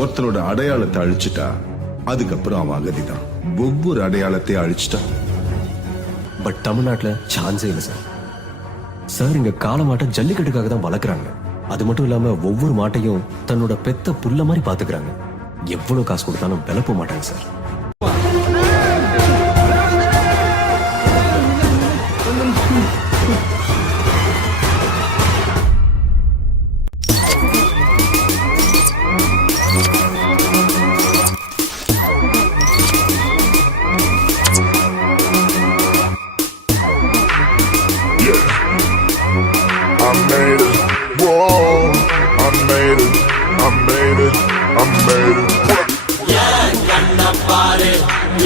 ஒருத்தனோட அடையாளத்தை அழிச்சிட்டா அதுக்கப்புறம் அவன் அகதிதான். ஒவ்வொரு அடையாளத்தை அழிச்சிட்டா. பட் தமிழ்நாட்டுல சான்ஸே இல்லை சார். சார் இங்க காளை மாட்டை ஜல்லிக்கட்டுக்காக தான் வளர்க்குறாங்க. அது மட்டும் இல்லாம ஒவ்வொரு மாட்டையும் தன்னோட பெத்த புள்ள மாதிரி பாத்துக்கிறாங்க. எவ்வளவு காசு கொடுத்தாலும் விலை போக மாட்டாங்க சார்.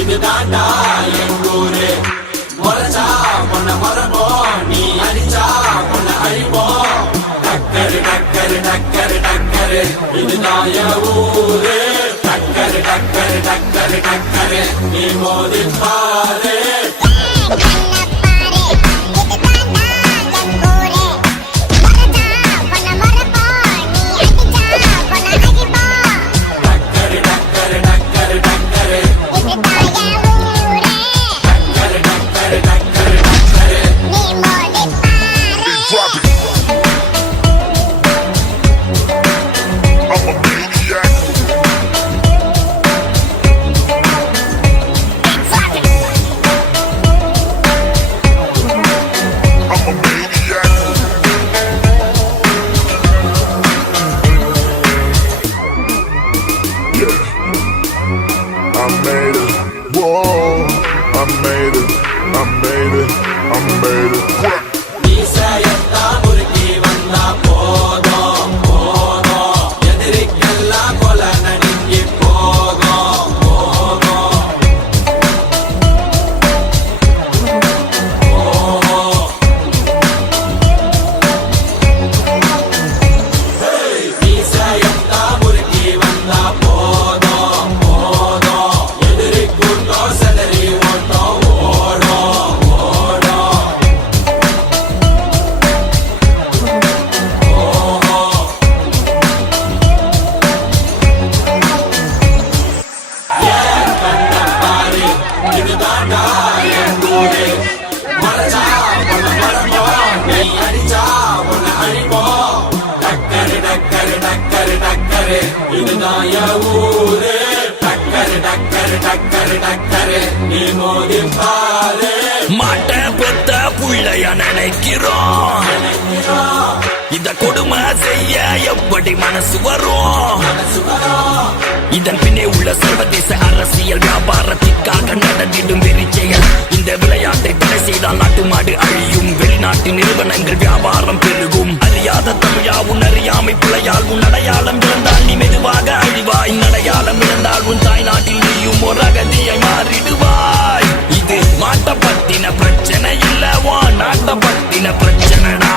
இதுதாண்டா எங்கூரு. முறைச்சா உன்னை மரபோம், நீ அடிச்சா உன்னை அழிப்போம். டக்கரு டக்கரு டக்கரு டக்கரு இதுதான் என் ஊரு. டக்கரு டக்கரு டக்கரு டக்கரு நீ மோதி பாரு. இதுதான் என் ஊரு. டக்கரு டக்கரு டக்கரு டக்கரு நீ மோதி பாரு. மாட்ட பெத்த புள்ளைய நினைக்கிறோம். இத கொடுமை செய்ய எப்படி மனசு வரும்? இதன் பின்னே உள்ள சர்வதேச அரசியல் வியாபாரத்திற்காக நடந்திடும் வெறிச்செயல். இந்த விளையாட்டை தடை செய்தால் நாட்டு மாடு அழியும். வெளிநாட்டு நிறுவனங்கள் வியாபாரம் பெருகும். அறியாத தமிழா உன் அறியாமை பிள்ளையால் உன் அடையாளம் இழந்தால் நீ மெதுவாக அழிவாய். அடையாளம் இழந்தால் உன் தாய் நாட்டில் நீயும் ஒரு அகதியை மாறிடுவாய். இது மாட்ட பத்தின பிரச்சனை இல்லவா, நாட்ட பத்தின பிரச்சனைடா.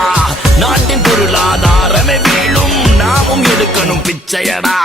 நாட்டின் பொருளாதாரமே வீழும், நாமும் எடுக்கணும் பிச்சையடா.